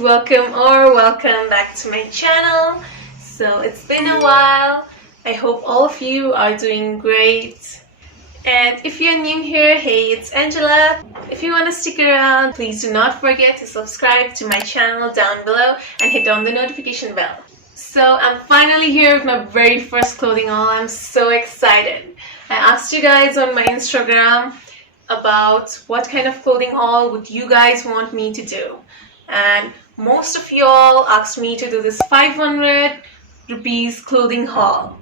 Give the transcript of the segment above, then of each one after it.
welcome back to my channel. So it's been a while. I hope all of you are doing great. And if you're new here, hey, it's Angela. If you want to stick around, please do not forget to subscribe to my channel down below and hit on the notification bell. So I'm finally here with my very first clothing haul. I'm so excited. I asked you guys on my Instagram about what kind of clothing haul would you guys want me to do. And most of y'all asked me to do this 500 rupees clothing haul.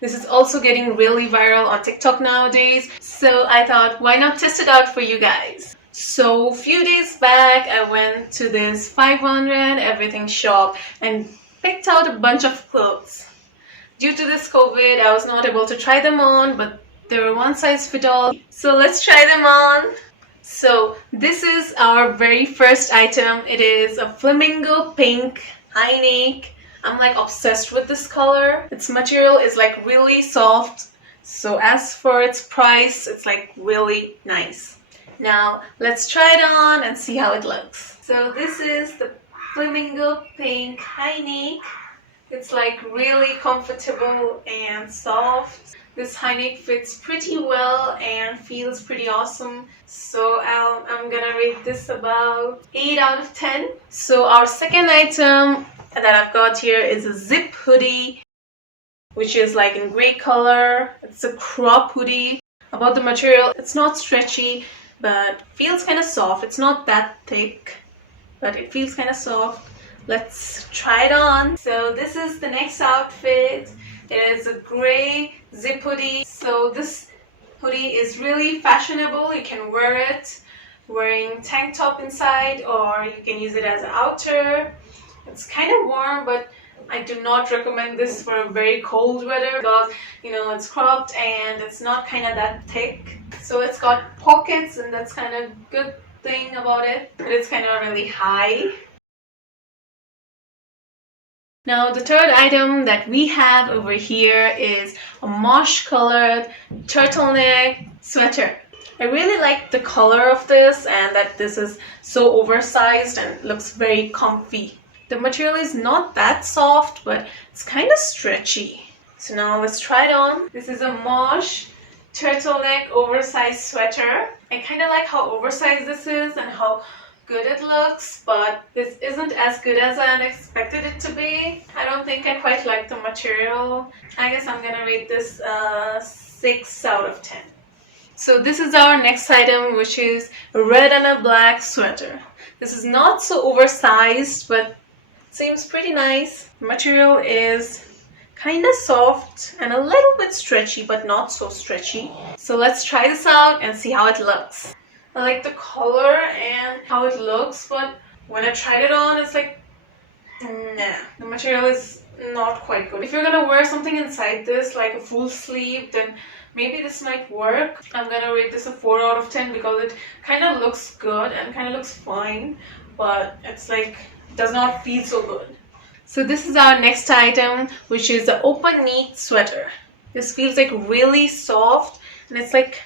This is also getting really viral on TikTok nowadays, so I thought why not test it out for you guys. So a few days back I went to this 500 everything shop and picked out a bunch of clothes. Due to this COVID, I was not able to try them on, but they were one size fit all. So let's try them on. So this is our very first item. It is a flamingo pink high neck. I'm like obsessed with this color. Its material is like really soft. So as for its price, it's like really nice. Now let's try it on and see how it looks. So this is the flamingo pink high neck. It's like really comfortable and soft. This high neck fits pretty well and feels pretty awesome. So I'm gonna rate this about 8 out of 10. So our second item that I've got here is a zip hoodie, which is like in gray color. It's a crop hoodie. About the material, it's not stretchy, but feels kind of soft. It's not that thick, but it feels kind of soft. Let's try it on. So this is the next outfit. It is a gray zip hoodie. So this hoodie is really fashionable. You can wear it wearing tank top inside, or you can use it as an outer. It's kind of warm, but I do not recommend this for a very cold weather because it's cropped and it's not kind of that thick. So it's got pockets, and that's kind of good thing about it, but it's kind of really high. Now the third item that we have over here is a Mosh colored turtleneck sweater. I really like the color of this and that this is so oversized and looks very comfy. The material is not that soft, but it's kind of stretchy. So now let's try it on. This is a Mosh turtleneck oversized sweater. I kind of like how oversized this is and how good it looks, but this isn't as good as I had expected it to be. I don't think I quite like the material. I guess I'm gonna rate this 6 out of 10. So this is our next item, which is a red and a black sweater. This is not so oversized, but seems pretty nice. The material is kind of soft and a little bit stretchy, but not so stretchy. So let's try this out and see how it looks. I like the color and how it looks, but when I tried it on, it's like, nah, the material is not quite good. If you're gonna wear something inside this, like a full sleeve, then maybe this might work. I'm gonna rate this a 4 out of 10 because it kind of looks good and kind of looks fine, but it's like, does not feel so good. So this is our next item, which is the open knee sweater. This feels like really soft and it's like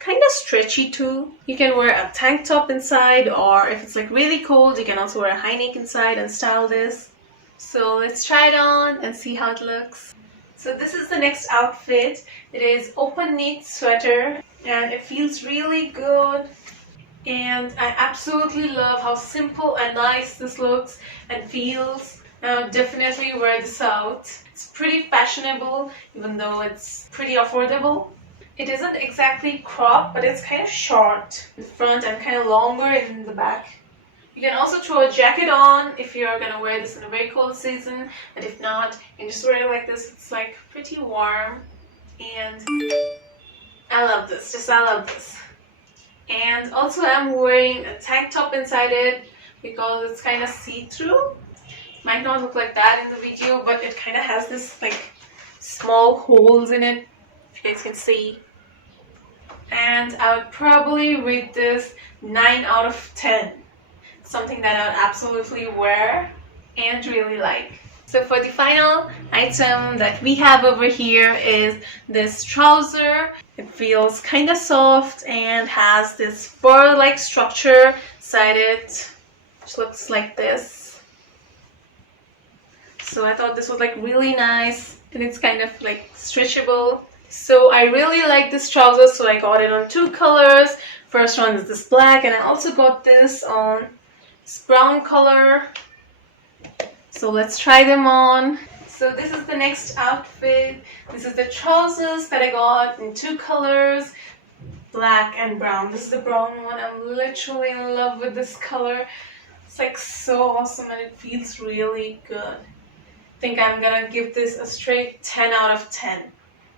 kind of stretchy too. You can wear a tank top inside, or if it's like really cold, you can also wear a high neck inside and style this. So let's try it on and see how it looks. So this is the next outfit. It is open knit sweater and it feels really good. And I absolutely love how simple and nice this looks and feels. I'll definitely wear this out. It's pretty fashionable, even though it's pretty affordable. It isn't exactly cropped, but it's kind of short in front and kind of longer in the back. You can also throw a jacket on if you're gonna wear this in a very cold season, and if not, you can just wear it like this. It's like pretty warm, and I love this. I love this. And also I'm wearing a tank top inside it because it's kind of see-through. Might not look like that in the video, but it kind of has this like small holes in it, if you guys can see. And I would probably rate this 9 out of 10. Something that I would absolutely wear and really like. So for the final item that we have over here is this trouser. It feels kind of soft and has this fur-like structure inside it, which looks like this. So I thought this was like really nice, and it's kind of like stretchable. So I really like this trouser, so I got it on 2 colors. First one is this black, and I also got this on this brown color. So let's try them on. So this is the next outfit. This is the trousers that I got in 2 colors, black and brown. This is the brown one. I'm literally in love with this color. It's like so awesome, and it feels really good. I think I'm gonna give this a straight 10 out of 10.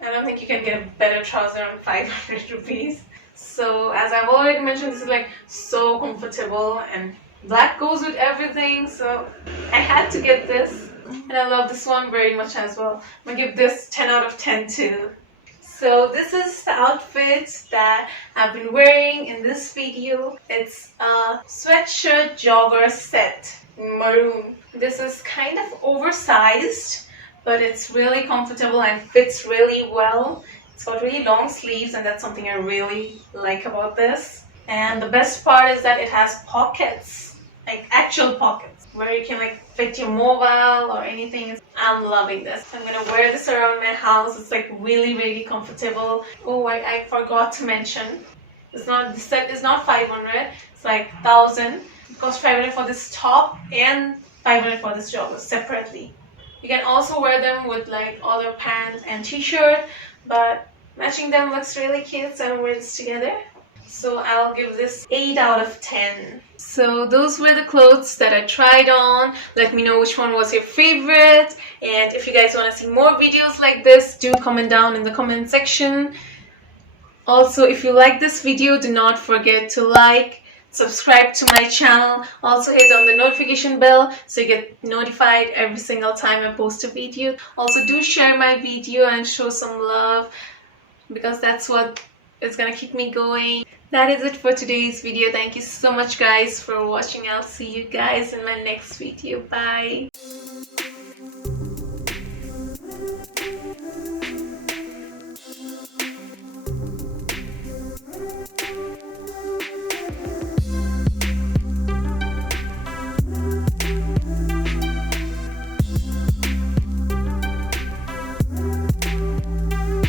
I don't think you can get a better trouser on 500 rupees. So as I've already mentioned, this is like so comfortable, and black goes with everything, so I had to get this. And I love this one very much as well. I'm gonna give this 10 out of 10 too. So this is the outfit that I've been wearing in this video. It's a sweatshirt jogger set in maroon. This is kind of oversized, but it's really comfortable and fits really well. It's got really long sleeves, and that's something I really like about this. And the best part is that it has pockets, like actual pockets, where you can like fit your mobile or anything. I'm loving this. I'm gonna wear this around my house. It's like really comfortable. Oh, I forgot to mention, this set is not 500. It's like 1,000. It costs 500 for this top and 500 for this jogger separately. You can also wear them with like other pants and t-shirt, but matching them looks really cute, so I'm gonna wear this together. So I'll give this 8 out of 10. So those were the clothes that I tried on. Let me know which one was your favorite. And if you guys want to see more videos like this, do comment down in the comment section. Also, if you like this video, do not forget to like, subscribe to my channel. Also hit on the notification bell so you get notified every single time I post a video. Also do share my video and show some love, because that's what is gonna keep me going. That is it for today's video. Thank you so much guys for watching. I'll see you guys in my next video. Bye.